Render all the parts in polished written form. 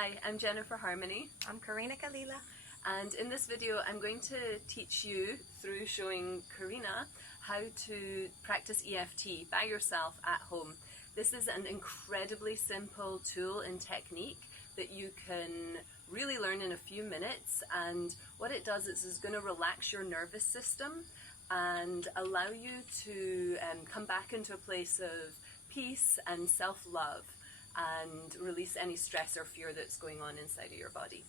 Hi, I'm Jennifer Harmony. I'm Karina Kalila. And in this video I'm going to teach you, through showing Karina, how to practice EFT by yourself at home. This is an incredibly simple tool and technique that you can really learn in a few minutes, and what it does is going to relax your nervous system and allow you to come back into a place of peace and self-love and release any stress or fear that's going on inside of your body.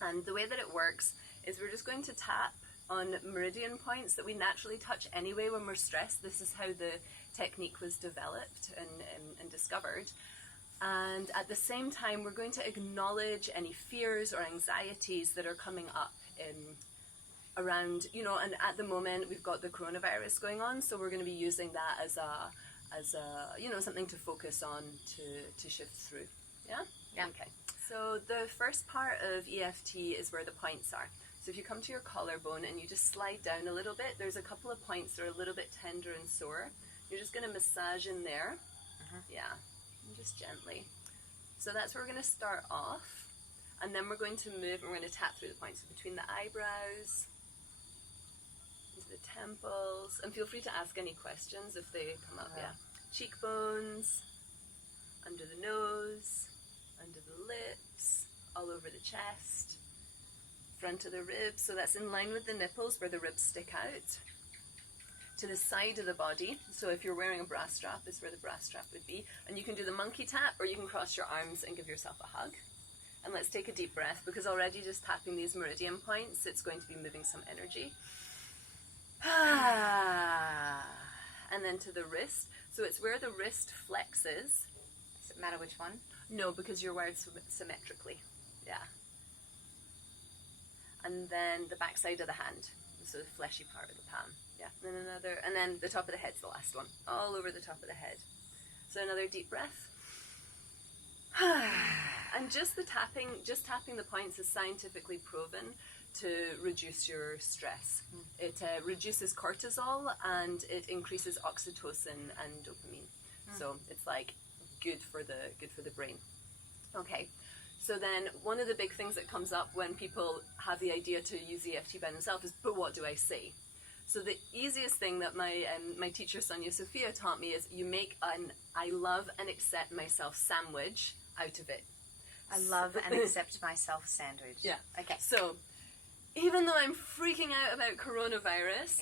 And the way that it works is we're just going to tap on meridian points that we naturally touch anyway when we're stressed. This is how the technique was developed and discovered. And at the same time, we're going to acknowledge any fears or anxieties that are coming up around, and at the moment we've got the coronavirus going on, so we're going to be using that as a something to focus on to shift through. Yeah? Okay. So the first part of EFT is where the points are. So if you come to your collarbone and you just slide down a little bit, there's a couple of points that are a little bit tender and sore. You're just going to massage in there. Yeah, and just gently. So that's where we're going to start off. And then we're going to move and we're going to tap through the points between the eyebrows, into the temples. And feel free to ask any questions if they come up. Yeah. Cheekbones, under the nose, under the lips, all over the chest, front of the ribs, so that's in line with the nipples where the ribs stick out, to the side of the body. So if you're wearing a bra strap, this is where the bra strap would be, and you can do the monkey tap, or you can cross your arms and give yourself a hug. And let's take a deep breath, because already just tapping these meridian points, it's going to be moving some energy. And then to the wrist, so it's where the wrist flexes. Does it matter which one? No, because you're wired symmetrically. Yeah. And then the back side of the hand, so the fleshy part of the palm. Yeah. And then another, and then the top of the head's the last one, all over the top of the head. So another deep breath. And just tapping the points is scientifically proven to reduce your stress. It reduces cortisol and it increases oxytocin and dopamine. So it's like good for the brain. Okay, so then one of the big things that comes up when people have the idea to use EFT by themselves is, but what do I say? So the easiest thing that my teacher Sonia Sophia taught me is you make an I love and accept myself sandwich out of it. I love and accept myself sandwich. Yeah. Okay. So even though I'm freaking out about coronavirus,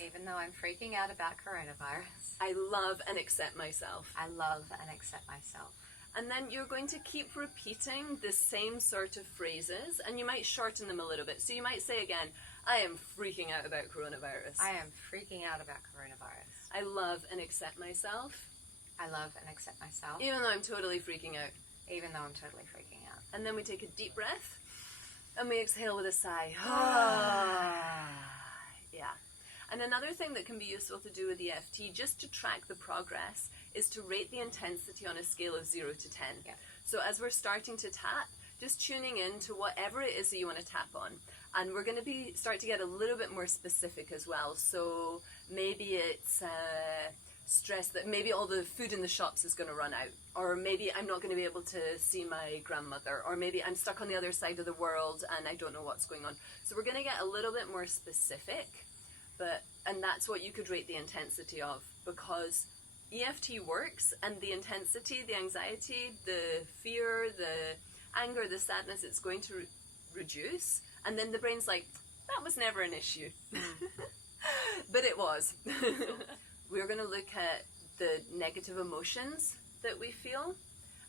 I love and accept myself. I love and accept myself. And then you're going to keep repeating the same sort of phrases, and you might shorten them a little bit. So you might say again, I am freaking out about coronavirus. I am freaking out about coronavirus. I love and accept myself. I love and accept myself. Even though I'm totally freaking out. Even though I'm totally freaking out. And then we take a deep breath, and we exhale with a sigh. Yeah. And another thing that can be useful to do with EFT, just to track the progress, is to rate the intensity on a scale of 0 to 10. Yeah. So as we're starting to tap, just tuning in to whatever it is that you want to tap on. And we're going to start to get a little bit more specific as well. So maybe it's stress that maybe all the food in the shops is going to run out. Or maybe I'm not going to be able to see my grandmother. Or maybe I'm stuck on the other side of the world and I don't know what's going on. So we're going to get a little bit more specific. And that's what you could rate the intensity of, because EFT works, and the intensity, the anxiety, the fear, the anger, the sadness, it's going to reduce, and then the brain's like, that was never an issue. But it was. We're going to look at the negative emotions that we feel,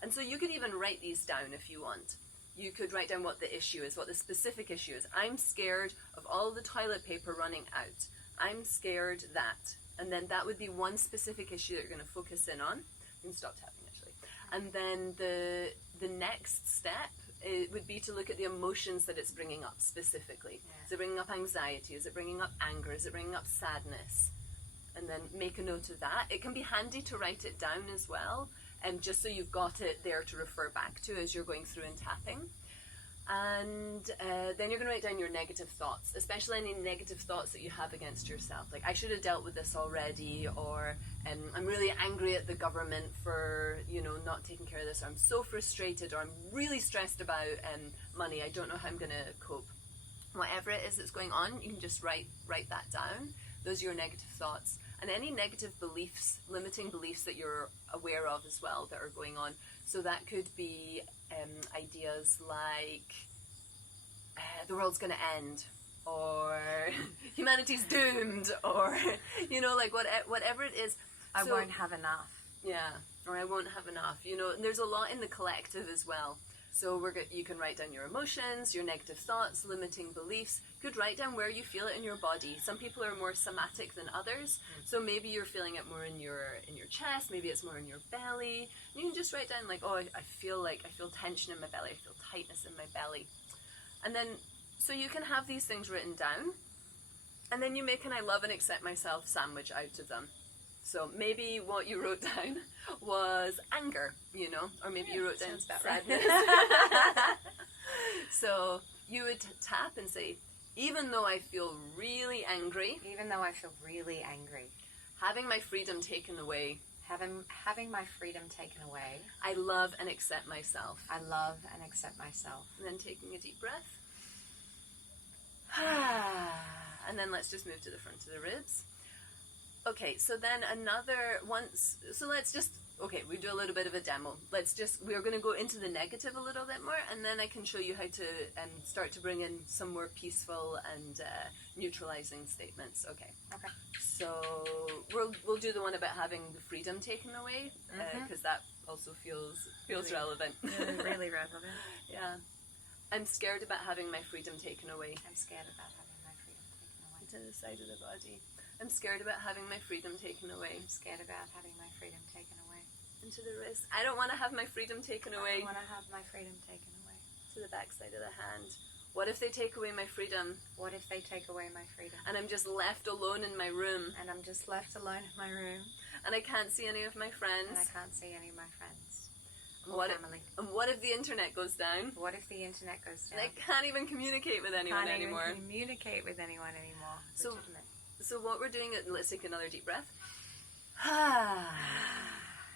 and so you could even write these down if you want. You could write down what the issue is, what the specific issue is. I'm scared of all the toilet paper running out. I'm scared that. And then that would be one specific issue that you're going to focus in on. You can stop tapping, actually. And then the next step would be to look at the emotions that it's bringing up specifically. Yeah. Is it bringing up anxiety? Is it bringing up anger? Is it bringing up sadness? And then make a note of that. It can be handy to write it down as well, just so you've got it there to refer back to as you're going through and tapping. And then you're going to write down your negative thoughts, especially any negative thoughts that you have against yourself. Like, I should have dealt with this already, or I'm really angry at the government for, not taking care of this, or I'm so frustrated, or I'm really stressed about money. I don't know how I'm going to cope. Whatever it is that's going on, you can just write that down. Those are your negative thoughts. And any negative beliefs, limiting beliefs that you're aware of as well that are going on. So that could be ideas like the world's going to end, or humanity's doomed, or, like whatever it is. I won't have enough. Yeah, or I won't have enough. And there's a lot in the collective as well. So you can write down your emotions, your negative thoughts, limiting beliefs. You could write down where you feel it in your body. Some people are more somatic than others. So maybe you're feeling it more in your chest, maybe it's more in your belly. You can just write down like, oh, I feel tension in my belly, I feel tightness in my belly. And then, so you can have these things written down, and then you make an I love and accept myself sandwich out of them. So maybe what you wrote down was anger, or maybe you wrote down sadness. So you would tap and say, even though I feel really angry, having my freedom taken away, having my freedom taken away, I love and accept myself. And then taking a deep breath. And then let's just move to the front of the ribs. Okay, so then we do a little bit of a demo. We're going to go into the negative a little bit more, and then I can show you how to start to bring in some more peaceful and neutralizing statements. Okay. So we'll do the one about having the freedom taken away, because that also feels really relevant. Really relevant. Yeah. I'm scared about having my freedom taken away. To the side of the body. I'm scared about having my freedom taken away. Into the wrist. I don't want to have my freedom taken away. To the back side of the hand. What if they take away my freedom? And I'm just left alone in my room. And I can't see any of my friends. And what if the internet goes down? And I can't even communicate with anyone anymore. So what we're doing, let's take another deep breath.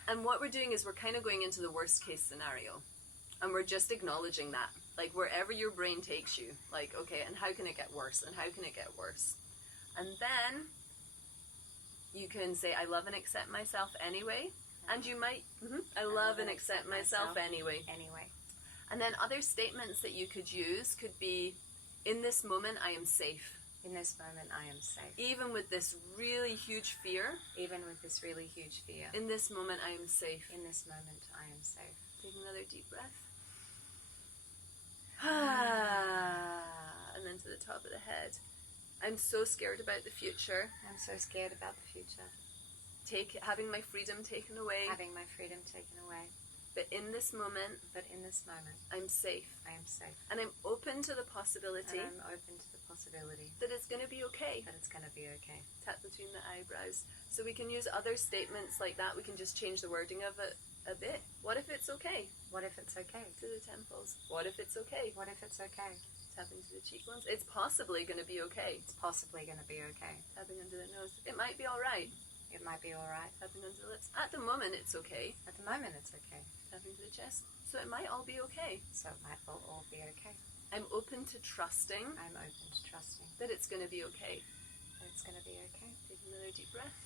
And what we're doing is we're kind of going into the worst case scenario. And we're just acknowledging that. Like, wherever your brain takes you. Like, okay, and how can it get worse? And how can it get worse? And then you can say, I love and accept myself anyway. And you might, I love and accept myself anyway. And then other statements that you could use could be, in this moment, I am safe. Even with this really huge fear. In this moment, I am safe. Take another deep breath. And then to the top of the head. I'm so scared about the future. Having my freedom taken away. But in this moment, I'm safe. And I'm open to the possibility. That it's going to be okay. Tap between the eyebrows. So we can use other statements like that. We can just change the wording of it a bit. What if it's okay? To the temples. What if it's okay? Tapping to the cheekbones. It's possibly going to be okay. Tapping under the nose. It might be all right. Tapping under the lips. At the moment, it's okay. Tapping to the chest. So it might all be okay. I'm open to trusting. That it's going to be okay. Take another deep breath.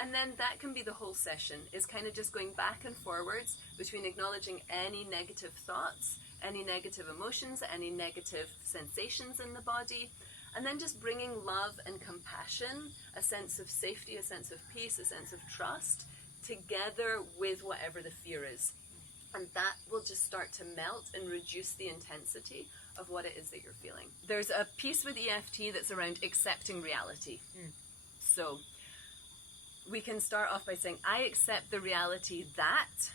And then that can be the whole session, is kind of just going back and forwards between acknowledging any negative thoughts, any negative emotions, any negative sensations in the body, and then just bringing love and compassion, a sense of safety, a sense of peace, a sense of trust, together with whatever the fear is. And that will just start to melt and reduce the intensity of what it is that you're feeling. There's a piece with EFT that's around accepting reality. So we can start off by saying, I accept the reality that,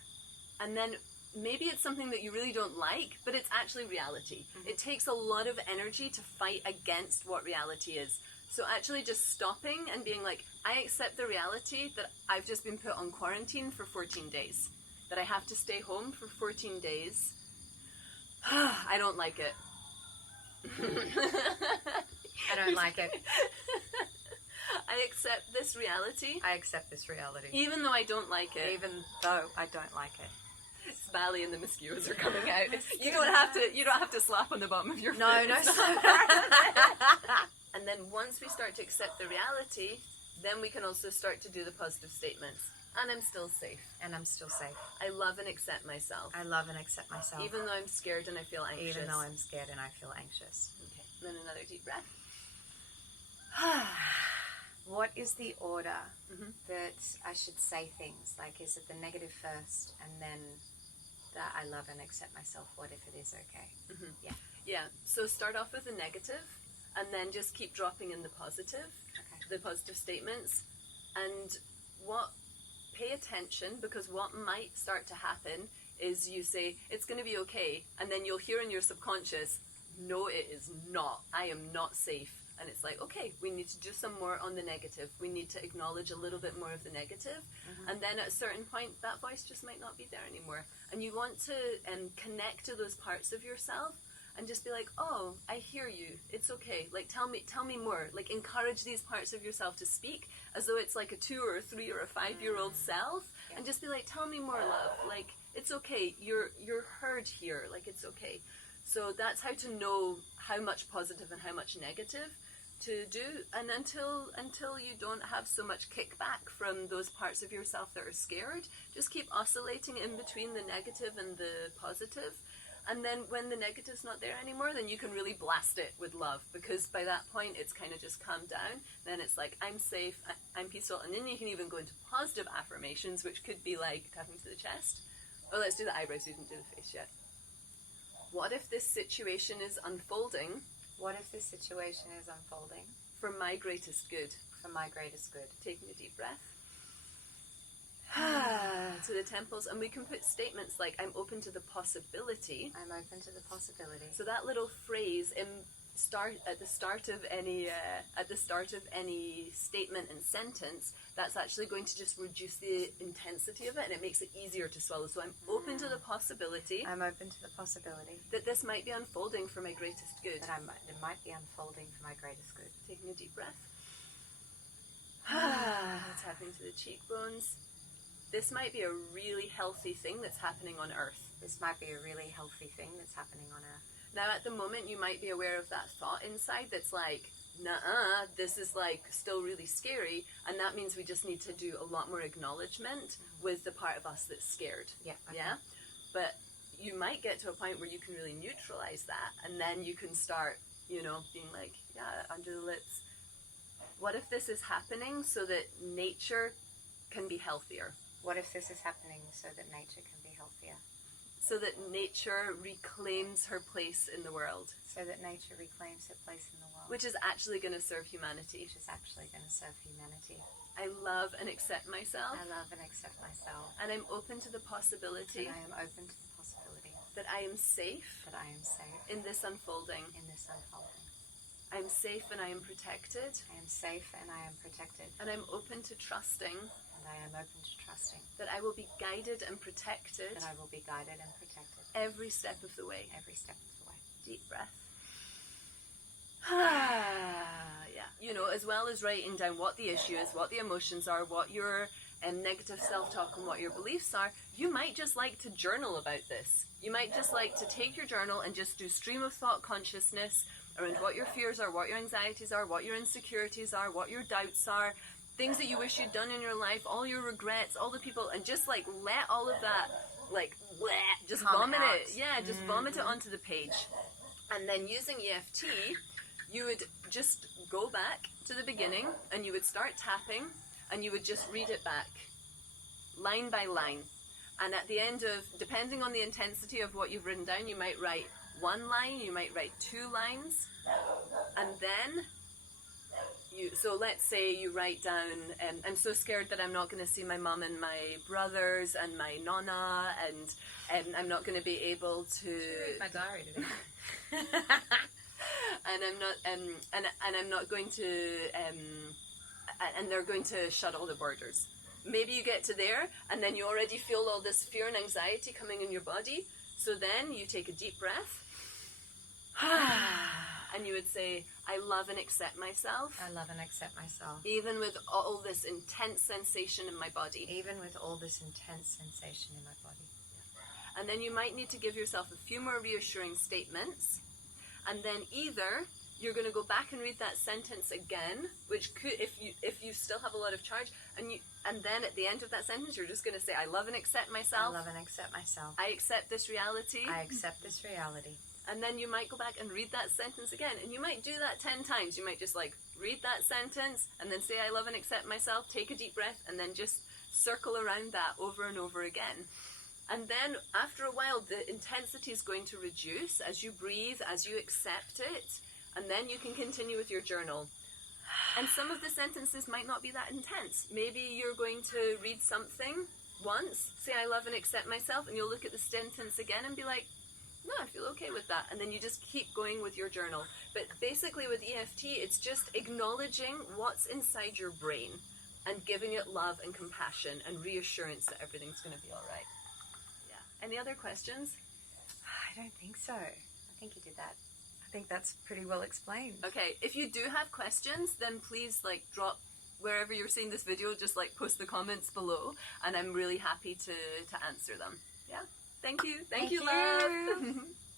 and then maybe it's something that you really don't like, but it's actually reality. It takes a lot of energy to fight against what reality is. So actually just stopping and being like, I accept the reality that I've just been put on quarantine for 14 days. That I have to stay home for 14 days, I don't like it. I don't like it. I accept this reality. I accept this reality. Even though I don't like it. Even though I don't like it. Smiley and the mosquitoes are coming out. You don't have to slap on the bottom of your foot. No. And then once we start to accept the reality, then we can also start to do the positive statements. And I'm still safe. And I'm still safe. I love and accept myself. I love and accept myself. Even though I'm scared and I feel anxious. Even though I'm scared and I feel anxious. Okay. Then another deep breath. What is the order that I should say things? Like, is it the negative first and then that I love and accept myself? What if it is okay? Mm-hmm. Yeah. So start off with the negative and then just keep dropping in the positive, the positive statements. And pay attention, because what might start to happen is you say, it's going to be okay. And then you'll hear in your subconscious, no, it is not. I am not safe. And it's like, okay, we need to do some more on the negative. We need to acknowledge a little bit more of the negative. And then at a certain point, that voice just might not be there anymore. And you want to connect to those parts of yourself and just be like, oh, I hear you. It's okay. Like, tell me more. Like, encourage these parts of yourself to speak as though it's like a 2 or a 3 or a 5-year-old self. Yeah. And just be like, tell me more, love. Like, it's okay. You're heard here. Like, it's okay. So that's how to know how much positive and how much negative to do. And until you don't have so much kickback from those parts of yourself that are scared, just keep oscillating in between the negative and the positive. And then when the negative's not there anymore, then you can really blast it with love, because by that point it's kind of just calmed down. Then it's like, I'm safe, I'm peaceful. And then you can even go into positive affirmations, which could be like tapping to the chest. Oh, let's do the eyebrows. We didn't do the face yet. What if this situation is unfolding? What if this situation is unfolding? For my greatest good. For my greatest good. Taking a deep breath. To the temples, and we can put statements like, I'm open to the possibility. I'm open to the possibility. So that little phrase at the start of any statement and sentence, that's actually going to just reduce the intensity of it, and it makes it easier to swallow. So I'm open to the possibility. I'm open to the possibility that this might be unfolding for my greatest good. That it might be unfolding for my greatest good. Taking a deep breath. Tapping to the cheekbones. This might be a really healthy thing that's happening on Earth. This might be a really healthy thing that's happening on Earth. Now, at the moment, you might be aware of that thought inside that's like, nuh-uh, this is like still really scary, and that means we just need to do a lot more acknowledgement with the part of us that's scared. Yeah. Okay. Yeah? But you might get to a point where you can really neutralize that, and then you can start, being like, yeah, under the lips. What if this is happening so that nature can be healthier? What if this is happening so that nature can be healthier? So that nature reclaims her place in the world. So that nature reclaims her place in the world. Which is actually going to serve humanity. Which is actually going to serve humanity. I love and accept myself. I love and accept myself. And I'm open to the possibility. And I am open to the possibility. That I am safe. That I am safe. In this unfolding. In this unfolding. I'm safe and I am protected. I am safe and I am protected. And I'm open to trusting. I am open to trusting. That I will be guided and protected. That I will be guided and protected. Every step of the way. Every step of the way. Deep breath. Yeah. As well as writing down what the issue is, what the emotions are, what your negative self-talk and what your beliefs are, you might just like to journal about this. You might just like to take your journal and just do stream of thought consciousness around what your fears are, what your anxieties are, what your insecurities are, what your doubts are, things that you wish you'd done in your life, all your regrets, all the people, and just like let all of that, like, bleh, just vomit it. Yeah, just vomit it onto the page. And then using EFT, you would just go back to the beginning and you would start tapping and you would just read it back, line by line. And at the end of, depending on the intensity of what you've written down, you might write 1 line, you might write 2 lines, and then so let's say you write down, I'm so scared that I'm not going to see my mum and my brothers and my nonna, and I'm not going to be able to. Read my diary today. and I'm not going to, and they're going to shut all the borders. Maybe you get to there, and then you already feel all this fear and anxiety coming in your body. So then you take a deep breath. And you would say, I love and accept myself. I love and accept myself. Even with all this intense sensation in my body. Even with all this intense sensation in my body. And then you might need to give yourself a few more reassuring statements. And then either you're going to go back and read that sentence again, which could, if you still have a lot of charge, and then at the end of that sentence, you're just going to say, I love and accept myself. I love and accept myself. I accept this reality. I accept this reality. And then you might go back and read that sentence again. And you might do that 10 times. You might just like read that sentence and then say, I love and accept myself, take a deep breath, and then just circle around that over and over again. And then after a while, the intensity is going to reduce as you breathe, as you accept it. And then you can continue with your journal. And some of the sentences might not be that intense. Maybe you're going to read something once, say, I love and accept myself, and you'll look at the sentence again and be like, no, I feel okay with that. And then you just keep going with your journal. But basically with EFT, it's just acknowledging what's inside your brain and giving it love and compassion and reassurance that everything's going to be all right. Yeah. Any other questions? I don't think so. I think you did that. I think that's pretty well explained. Okay. If you do have questions, then please like drop wherever you're seeing this video, just like post the comments below, and I'm really happy to answer them. Yeah. Thank you. Thank you, love.